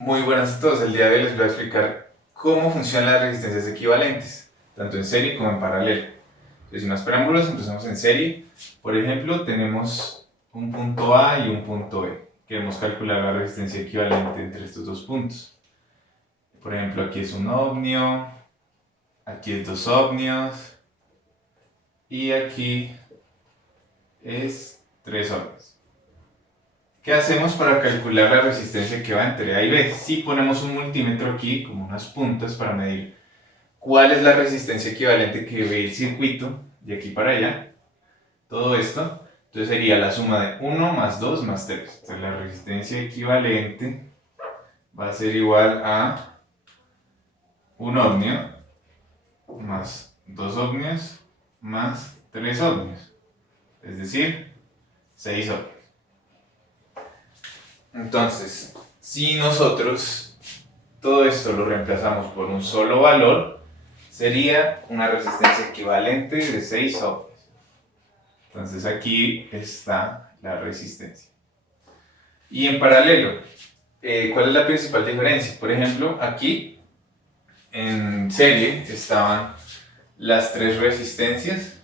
Muy buenas a todos, el día de hoy les voy a explicar cómo funcionan las resistencias equivalentes, tanto en serie como en paralelo. Entonces, sin más preámbulos, empezamos en serie. Por ejemplo, tenemos un punto A y un punto B. Queremos calcular la resistencia equivalente entre estos dos puntos. Por ejemplo, aquí es un ohmio, aquí es 2 ohmios y aquí es 3 ohmios. ¿Qué hacemos para calcular la resistencia que va entre A y B? Si ponemos un multímetro aquí, como unas puntas, para medir cuál es la resistencia equivalente que ve el circuito de aquí para allá, todo esto, entonces sería la suma de 1 más 2 más 3. Entonces la resistencia equivalente va a ser igual a 1 ohmio más 2 ohmios más 3 ohmios, es decir, 6 ohmios. Entonces, si nosotros todo esto lo reemplazamos por un solo valor, sería una resistencia equivalente de 6 ohmios. Entonces aquí está la resistencia. Y en paralelo, ¿cuál es la principal diferencia? Por ejemplo, aquí en serie estaban las tres resistencias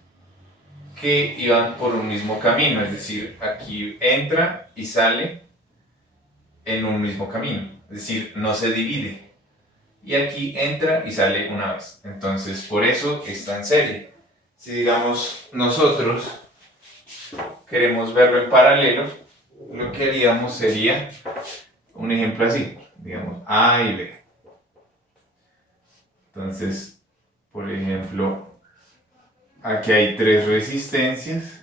que iban por un mismo camino, es decir, aquí entra y sale en un mismo camino, es decir, no se divide. Y aquí entra y sale una vez. Entonces, por eso está en serie. Si digamos nosotros queremos verlo en paralelo, lo que haríamos sería un ejemplo así, digamos A y B. Entonces, por ejemplo, aquí hay tres resistencias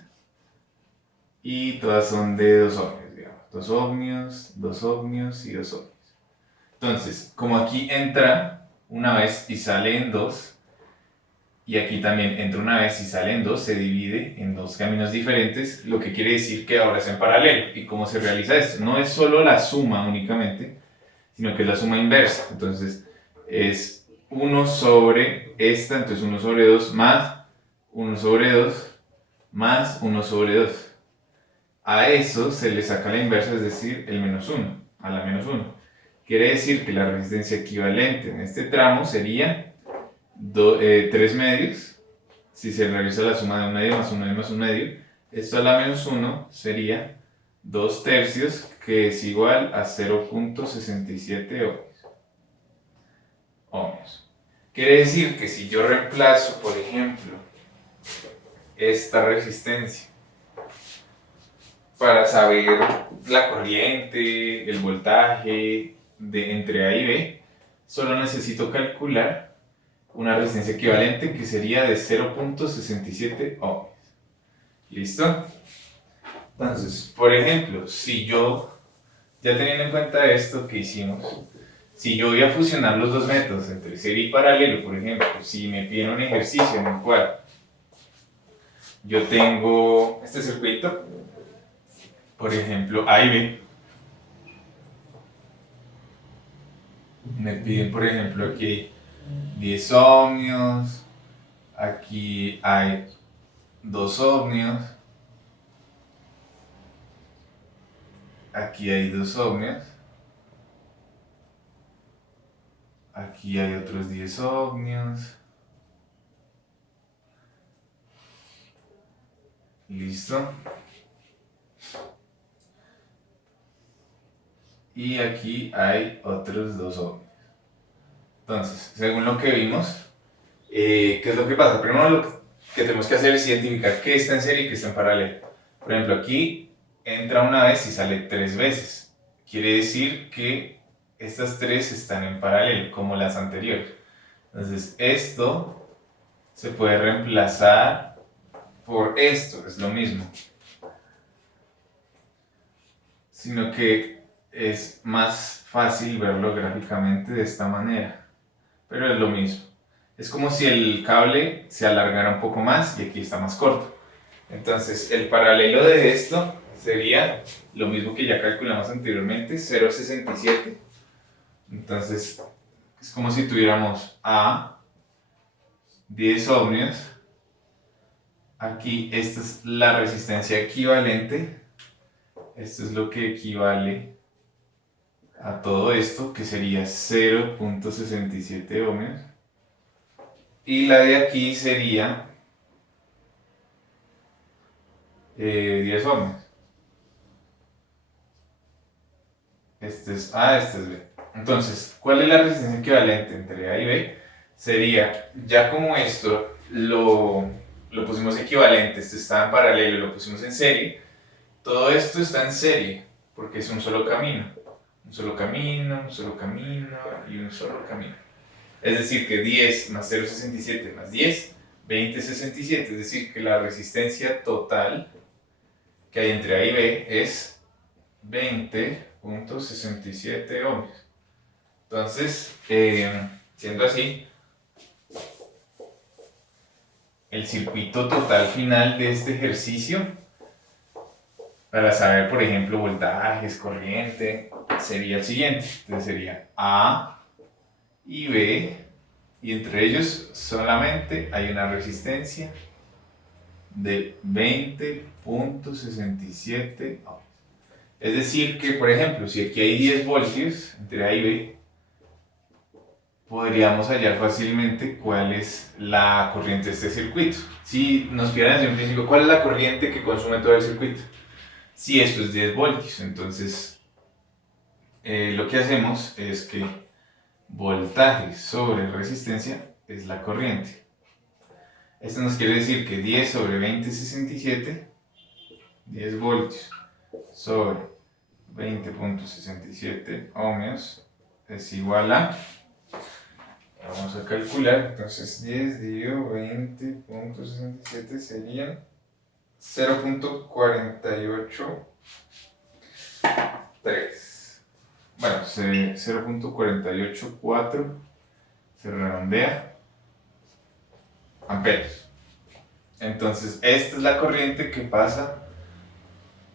y todas son de 2 ohmios, digamos, 2 ohmios, 2 ohmios y 2 ohmios. Entonces, como aquí entra una vez y sale en dos, y aquí también entra una vez y sale en dos, se divide en dos caminos diferentes, lo que quiere decir que ahora es en paralelo. ¿Y cómo se realiza esto? No es solo la suma únicamente, sino que es la suma inversa. Entonces es 1 sobre esta, entonces 1 sobre 2 más 1 sobre 2 más 1 sobre 2. A eso se le saca la inversa, es decir, el menos 1, a la menos 1. Quiere decir que la resistencia equivalente en este tramo sería 3 medios. Si se realiza la suma de un medio más un medio más un medio, esto a la menos 1 sería 2 tercios, que es igual a 0.67 ohmios. Quiere decir que si yo reemplazo, por ejemplo, esta resistencia para saber la corriente, el voltaje entre A y B, solo necesito calcular una resistencia equivalente que sería de 0.67 ohmios. ¿Listo? Entonces, por ejemplo, si yo, ya teniendo en cuenta esto que hicimos, si yo voy a fusionar los dos métodos entre serie y paralelo, por ejemplo, si me piden un ejercicio en el cual yo tengo este circuito, por ejemplo, A y B, me piden, por ejemplo, aquí 10 ohmios, aquí hay 2 ohmios, aquí hay 2 ohmios, aquí hay otros 10 ohmios. Listo. Y aquí hay otros 2 ohmios. Entonces, según lo que vimos, ¿qué es lo que pasa? Primero lo que tenemos que hacer es identificar qué está en serie y qué está en paralelo. Por ejemplo, aquí entra una vez y sale 3 veces. Quiere decir que estas 3 están en paralelo, como las anteriores. Entonces, esto se puede reemplazar por esto, es lo mismo. Sino que es más fácil verlo gráficamente de esta manera. Pero es lo mismo. Es como si el cable se alargara un poco más y aquí está más corto. Entonces, el paralelo de esto sería lo mismo que ya calculamos anteriormente, 0.67. Entonces, es como si tuviéramos A 10 ohmios. Aquí esta es la resistencia equivalente. Esto es lo que equivale a todo esto, que sería 0.67 ohmios. Y la de aquí sería 10 ohmios. Este es A, este es B. Entonces, ¿cuál es la resistencia equivalente entre A y B? Sería, ya como esto lo pusimos equivalente, esto está en paralelo, lo pusimos en serie, todo esto está en serie, porque es un solo camino. Un solo camino, un solo camino y un solo camino. Es decir, que 10 más 0,67 más 10, 20,67. Es decir, que la resistencia total que hay entre A y B es 20.67 ohmios. Entonces, siendo así, el circuito total final de este ejercicio, para saber, por ejemplo, voltajes, corriente, sería el siguiente. Entonces sería A y B, y entre ellos solamente hay una resistencia de 20.67 ohmios. Es decir que, por ejemplo, si aquí hay 10 voltios entre A y B, podríamos hallar fácilmente cuál es la corriente de este circuito. Si nos pidieran desde un principio cuál es la corriente que consume todo el circuito, si esto es 10 voltios, entonces lo que hacemos es que voltaje sobre resistencia es la corriente. Esto nos quiere decir que 10 sobre 20,67, 10 voltios sobre 20.67 ohmios es igual a, vamos a calcular, entonces 10 dividido 20.67 serían 0.483. Bueno, 0.484 se redondea amperes. Entonces, esta es la corriente que pasa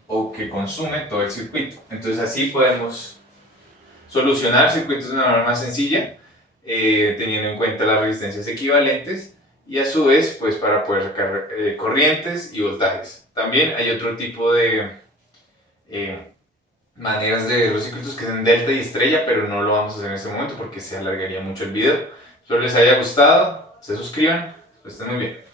o que consume todo el circuito. Entonces, así podemos solucionar circuitos de una manera más sencilla, teniendo en cuenta las resistencias equivalentes y a su vez, pues para poder sacar corrientes y voltajes. También hay otro tipo de maneras de ver los circuitos que son delta y estrella, pero no lo vamos a hacer en este momento porque se alargaría mucho el video. Espero les haya gustado, se suscriban, que estén muy bien.